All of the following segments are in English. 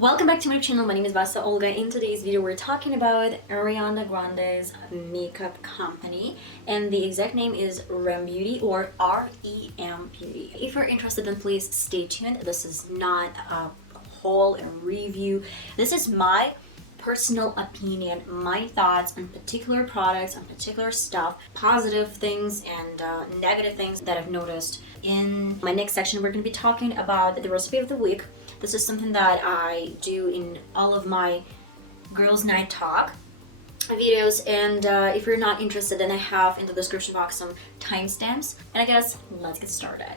Welcome back to my channel. My name is VassaOlga. In today's video, we're talking about Ariana Grande's makeup company, and the exact name is R.E.M Beauty or R.E.M Beauty. If you're interested, then please stay tuned. This is not a haul and review. This is my personal opinion, my thoughts on particular products, on particular stuff, positive things and negative things that I've noticed. In my next section, we're going to be talking about the recipe of the week. This is something that I do in all of my girls' night talk videos, and if you're not interested, then I have in the description box some timestamps. And I guess let's get started.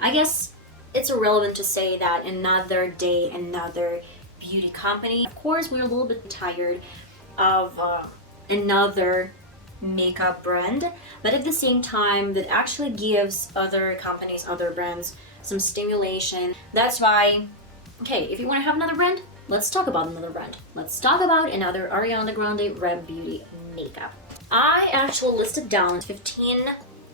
I guess it's irrelevant to say that another day, another beauty company. Of course, we're a little bit tired of another makeup brand, but at the same time, that actually gives other companies, other brands some stimulation. That's why, okay, if you want to have another brand, let's talk about another brand. Let's talk about another Ariana Grande R.E.M Beauty makeup. I actually listed down 15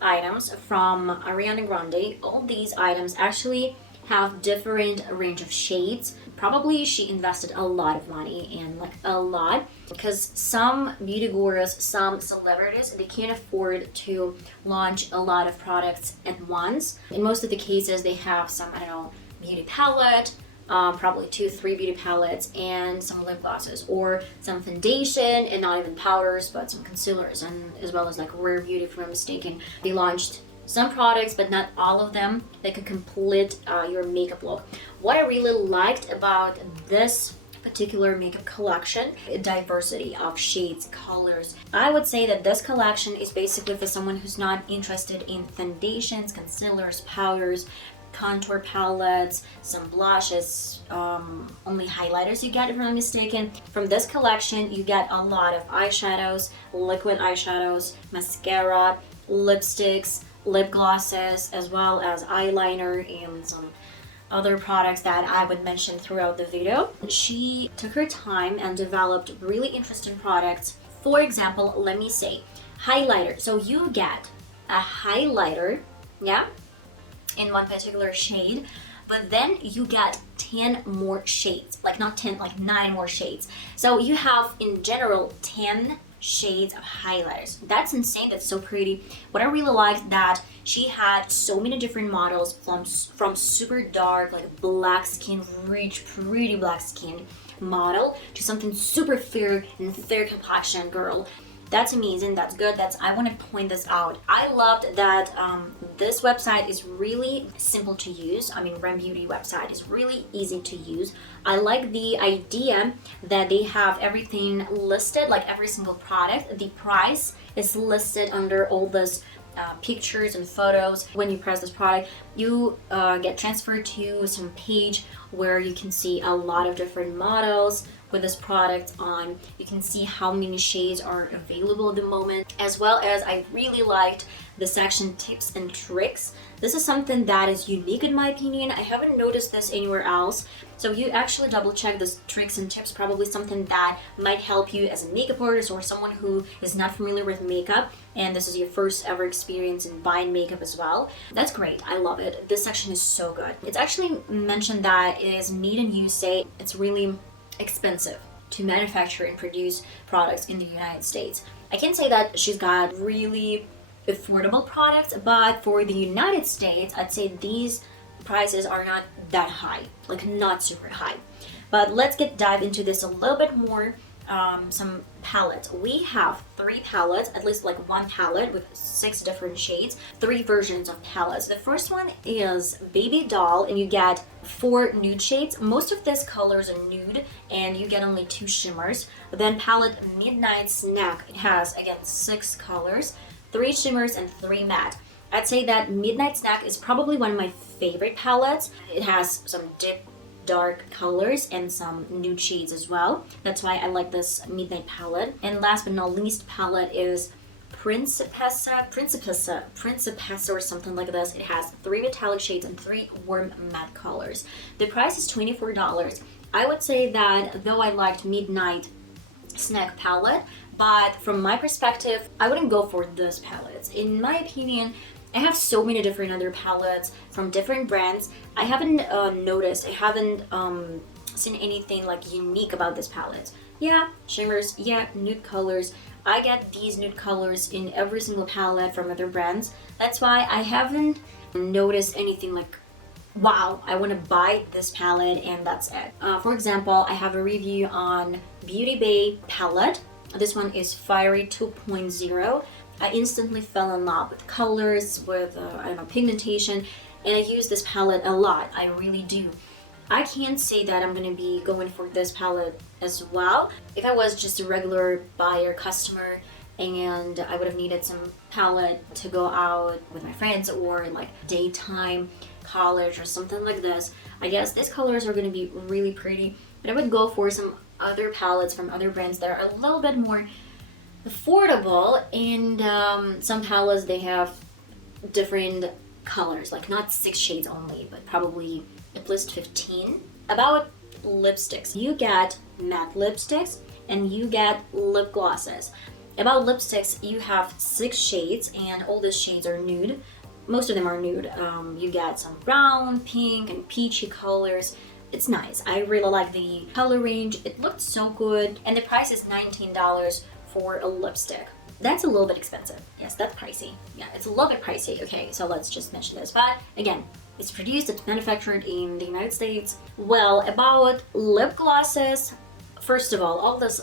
items from Ariana Grande. All these items actually have different range of shades. Probably she invested a lot of money, and like a lot, because some beauty gurus, some celebrities, they can't afford to launch a lot of products at once. In most of the cases, they have some, I don't know, beauty palette, probably 2-3 beauty palettes and some lip glosses, or some foundation, and not even powders, but some concealers, and as well as like Rare Beauty, if I'm not mistaken. They launched some products, but not all of them that could complete your makeup look. What I really liked about this particular makeup collection, a diversity of shades, colors. I would say that this collection is basically for someone who's not interested in foundations, concealers, powders, contour palettes, some blushes, only highlighters you get, if I'm not mistaken. From this collection, you get a lot of eyeshadows, liquid eyeshadows, mascara, lipsticks, lip glosses, as well as eyeliner and some other products that I would mention throughout the video. She took her time and developed really interesting products. For example, let me say highlighter. So you get a highlighter, yeah, in one particular shade, but then you get 10 more shades, like not 10, like 9 more shades. So you have in general 10 shades of highlighters. That's insane. That's so pretty. What I really liked that she had so many different models from super dark, like black skin, rich, pretty black skin model to something super fair and fair complexion girl. That's amazing. That's good. I want to point this out. I loved that this website is really simple to use. I mean, R.E.M Beauty website is really easy to use. I like the idea that they have everything listed, like every single product. The price is listed under all this pictures and photos. When you press this product, you get transferred to some page where you can see a lot of different models with this product on. You can see how many shades are available at the moment, as well as I really liked the section tips and tricks. This is something that is unique in my opinion. I haven't noticed this anywhere else. So you actually double check the tricks and tips, probably something that might help you as a makeup artist or someone who is not familiar with makeup and this is your first ever experience in buying makeup as well. That's great. I love it. This section is so good. It's actually mentioned that it is made in USA. It's really expensive to manufacture and produce products in the United States. I can say that she's got really affordable products, but for the United States, I'd say these prices are not that high, like not super high. But let's dive into this a little bit more. Some palettes. We have 3 palettes, at least like 1 palette with 6 different shades, 3 versions of palettes. The first one is Baby Doll, and you get 4 nude shades. Most of these colors are nude, and you get only 2 shimmers. Then palette Midnight Snack, it has again 6 colors, 3 shimmers and 3 matte. I'd say that Midnight Snack is probably one of my favorite palettes. It has some deep dark colors and some nude shades as well. That's why I like this Midnight palette. And last but not least palette is Principessa or something like this. It has 3 metallic shades and 3 warm matte colors. The price is $24. I would say that though I liked Midnight Snack palette, but from my perspective, I wouldn't go for this palette. In my opinion, I have so many different other palettes from different brands. I haven't noticed, I haven't seen anything like unique about this palette. Yeah, shimmers, yeah, nude colors. I get these nude colors in every single palette from other brands. That's why I haven't noticed anything like, wow, I want to buy this palette and that's it. For example, I have a review on Beauty Bay palette. This one is Fiery 2.0. I instantly fell in love with colors, with I don't know, pigmentation, and I use this palette a lot. I really do. I can't say that I'm gonna be going for this palette as well. If I was just a regular buyer customer and I would have needed some palette to go out with my friends or like daytime college or something like this, I guess these colors are gonna be really pretty, but I would go for some other palettes from other brands that are a little bit more affordable, and some palettes they have different colors, like not 6 shades only, but probably at least 15. About lipsticks, you get matte lipsticks and you get lip glosses. About lipsticks, you have 6 shades and all these shades are nude. Most of them are nude. You get some brown, pink, and peachy colors. It's nice. I really like the color range. It looked so good, and the price is $19 for a lipstick. That's a little bit expensive. Yes, that's pricey. Yeah, it's a little bit pricey. Okay, so let's just mention this. But again, it's produced, it's manufactured in the United States. Well, about lip glosses, first of all those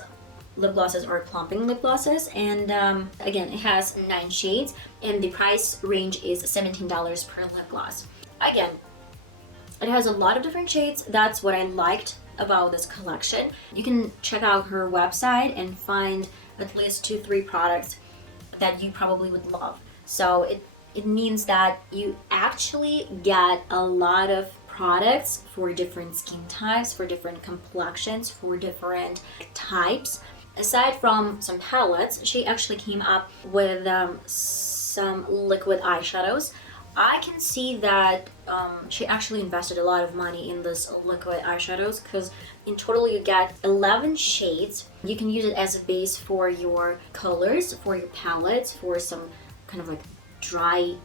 lip glosses are plumping lip glosses, and again, it has 9 shades, and the price range is $17 per lip gloss. Again, it has a lot of different shades. That's what I liked about this collection. You can check out her website and find at least 2-3 products that you probably would love. So it means that you actually get a lot of products for different skin types, for different complexions, for different types. Aside from some palettes, she actually came up with some liquid eyeshadows. I can see that she actually invested a lot of money in this liquid eyeshadows, because in total you get 11 shades. You can use it as a base for your colors, for your palettes, for some kind of like dry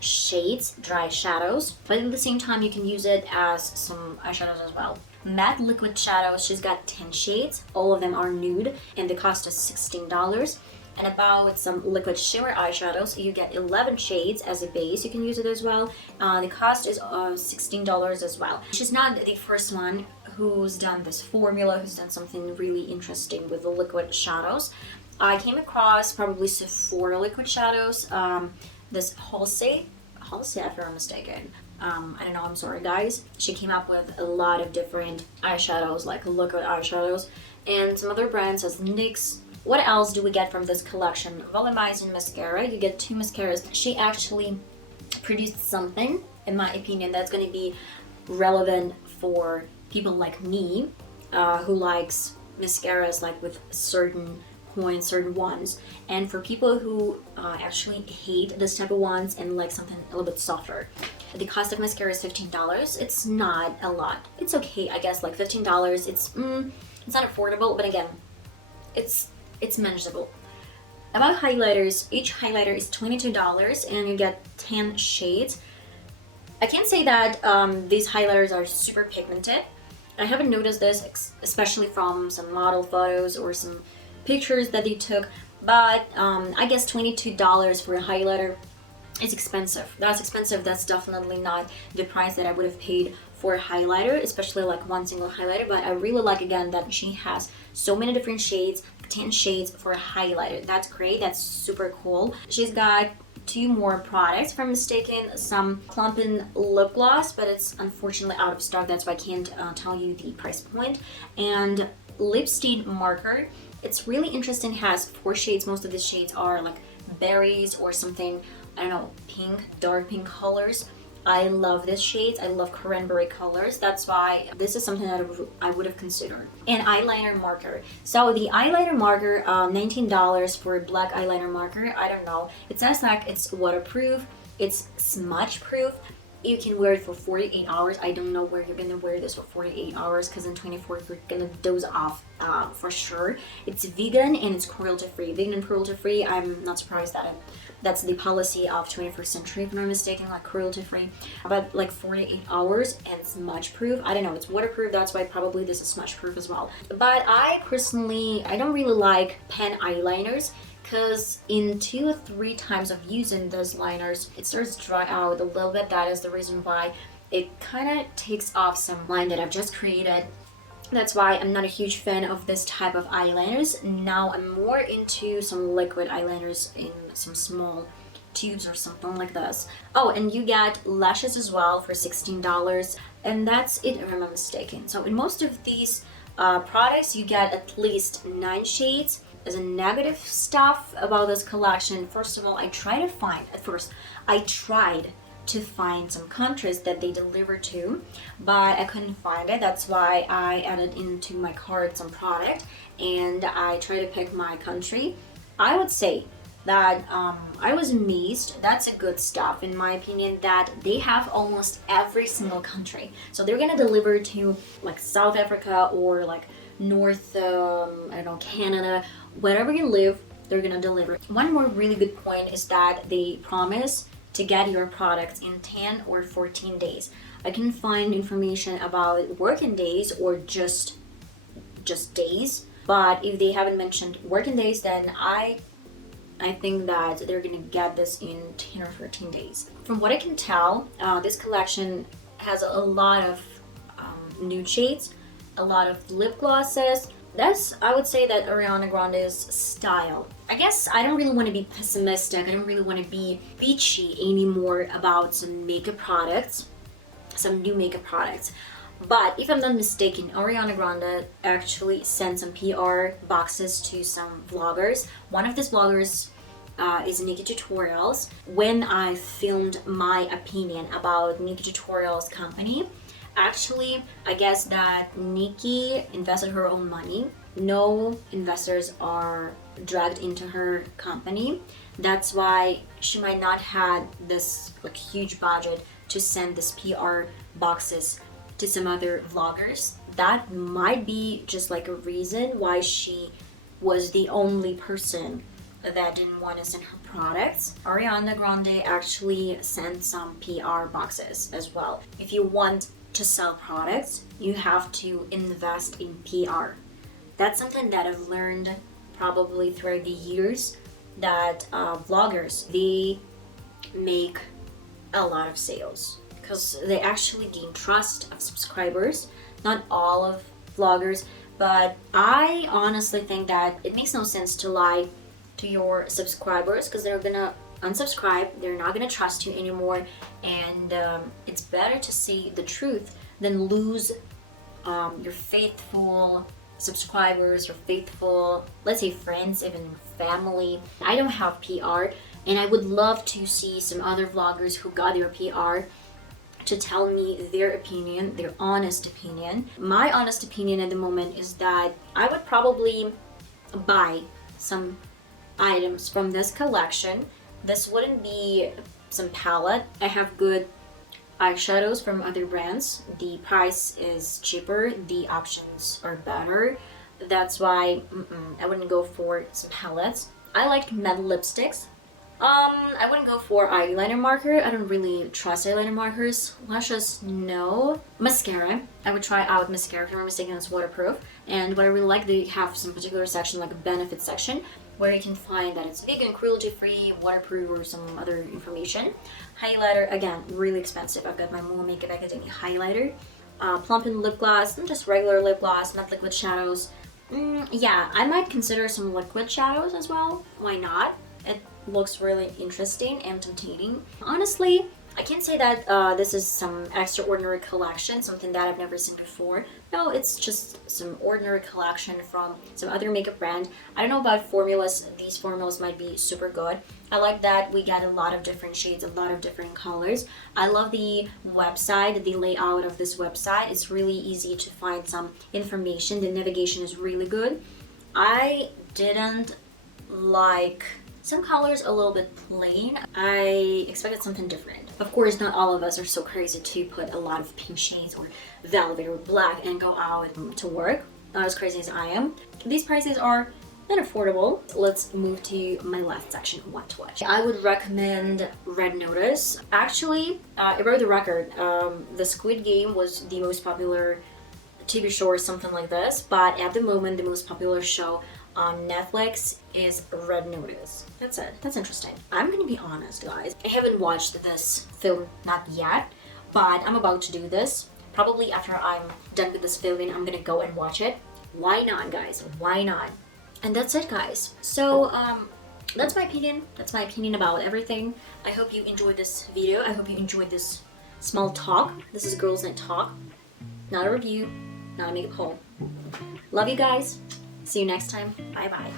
shades, dry shadows, but at the same time you can use it as some eyeshadows as well. Matte liquid shadows, she's got 10 shades. All of them are nude and the cost is $16. And about some liquid shimmer eyeshadows, you get 11 shades as a base. You can use it as well. The cost is $16 as well. She's not the first one who's done this formula, who's done something really interesting with the liquid shadows. I came across probably Sephora liquid shadows. This Halsey, if I'm mistaken. I don't know, I'm sorry guys. She came up with a lot of different eyeshadows, like liquid eyeshadows, and some other brands as NYX. What else do we get from this collection? Volumizing mascara. You get 2 mascaras. She actually produced something, in my opinion, that's going to be relevant for people like me, who likes mascaras like with certain points, certain ones, and for people who actually hate this type of ones and like something a little bit softer. The cost of mascara is $15. It's not a lot. It's okay, I guess, like $15. It's not affordable, but again, it's manageable. About highlighters, each highlighter is $22 and you get 10 shades. I can't say that these highlighters are super pigmented. I haven't noticed this, especially from some model photos or some pictures that they took, but I guess $22 for a highlighter is expensive. That's expensive. That's definitely not the price that I would have paid for a highlighter, especially like one single highlighter. But I really like, again, that she has so many different shades, 10 shades for a highlighter. That's great. That's super cool. She's got 2 more products, if I'm mistaken, some clumping lip gloss, but it's unfortunately out of stock. That's why I can't tell you the price point. And lipstick marker. It's really interesting. It has 4 shades. Most of the shades are like berries or something, I don't know, pink, dark pink colors. I love these shades. I love cranberry colors. That's why this is something that I would have considered. And eyeliner marker. So the eyeliner marker, $19 for a black eyeliner marker. I don't know. It says like it's waterproof. It's smudge proof. You can wear it for 48 hours. I don't know where you're gonna wear this for 48 hours because in 24 you're gonna doze off for sure. It's vegan and it's cruelty free. Vegan and cruelty free. I'm not surprised that that's the policy of 21st century, if I'm not mistaken, like cruelty free. But like 48 hours and smudge proof. I don't know, it's waterproof, that's why probably this is smudge proof as well. But I personally, I don't really like pen eyeliners because in 2 or 3 times of using those liners, it starts to dry out a little bit. That is the reason why it kind of takes off some line that I've just created. That's why I'm not a huge fan of this type of eyeliners. Now I'm more into some liquid eyeliners in some small tubes or something like this. Oh, and you get lashes as well for $16. And that's it, if I'm not mistaken. So in most of these products, you get at least 9 shades. As a negative stuff about this collection, first of all, I tried to find some countries that they deliver to, but I couldn't find it. That's why I added into my cart some product and I tried to pick my country. I would say that I was amazed. That's a good stuff in my opinion, that they have almost every single country. So they're gonna deliver to like South Africa or like North, I don't know, Canada, wherever you live, they're gonna deliver. One more really good point is that they promise to get your products in 10 or 14 days. I can find information about working days or just days, but if they haven't mentioned working days, then I think that they're gonna get this in 10 or 14 days. From what I can tell, this collection has a lot of nude shades, a lot of lip glosses. That's, I would say, that Ariana Grande's style. I guess I don't really want to be pessimistic. I don't really want to be beachy anymore about some makeup products, some new makeup products. But if I'm not mistaken, Ariana Grande actually sent some PR boxes to some vloggers. One of these vloggers is Nikki Tutorials. When I filmed my opinion about Nikki Tutorials company, actually, I guess that Nikki invested her own money. No investors are dragged into her company. That's why she might not have this like huge budget to send this PR boxes to some other vloggers. That might be just like a reason why she was the only person that didn't want to send her products. Ariana Grande actually sent some PR boxes as well. If you want to sell products, you have to invest in PR. That's something that I've learned probably throughout the years, that vloggers, they make a lot of sales because they actually gain trust of subscribers. Not all of vloggers but I honestly think that it makes no sense to lie to your subscribers, because they're gonna unsubscribe, they're not gonna trust you anymore, and it's better to say the truth than lose your faithful subscribers, your faithful, let's say, friends, even family. I don't have PR, and I would love to see some other vloggers who got their PR to tell me their opinion, their honest opinion. My honest opinion at the moment is that I would probably buy some items from this collection. This wouldn't be some palette. I have good eyeshadows from other brands. The price is cheaper, the options are better. That's why I wouldn't go for some palettes. I like matte lipsticks. I wouldn't go for eyeliner marker. I don't really trust eyeliner markers. Lashes, no. Mascara. I would try out mascara. If I'm not mistaken, it's waterproof. And what I really like, they have some particular section, like a benefit section, where you can find that it's vegan, cruelty-free, waterproof, or some other information. Highlighter, again, really expensive. I've got my Mole Makeup Academy highlighter. Plump-in lip gloss, not just regular lip gloss, not liquid shadows. Yeah, I might consider some liquid shadows as well. Why not? It looks really interesting and entertaining. Honestly, I can't say that this is some extraordinary collection, something that I've never seen before. No, it's just some ordinary collection from some other makeup brand. I don't know about formulas. These formulas might be super good. I like that we get a lot of different shades, a lot of different colors. I love the website, the layout of this website. It's really easy to find some information. The navigation is really good. I didn't like some colors a little bit plain. I expected something different. Of course, not all of us are so crazy to put a lot of pink shades or velvet or black and go out to work. Not as crazy as I am. These prices are not affordable. Let's move to my last section, what to watch. I would recommend Red Notice. Actually, it broke the record. The Squid Game was the most popular TV show or something like this, but at the moment, the most popular show on Netflix is Red Notice. That's it. That's interesting. I'm gonna be honest, guys. I haven't watched this film, not yet, but I'm about to do this. Probably after I'm done with this filming, I'm gonna go and watch it. Why not, guys? Why not? And that's it, guys. So, that's my opinion. That's my opinion about everything. I hope you enjoyed this video. I hope you enjoyed this small talk. This is Girls Night Talk. Not a review, not a makeup haul. Love you guys. See you next time. Bye bye.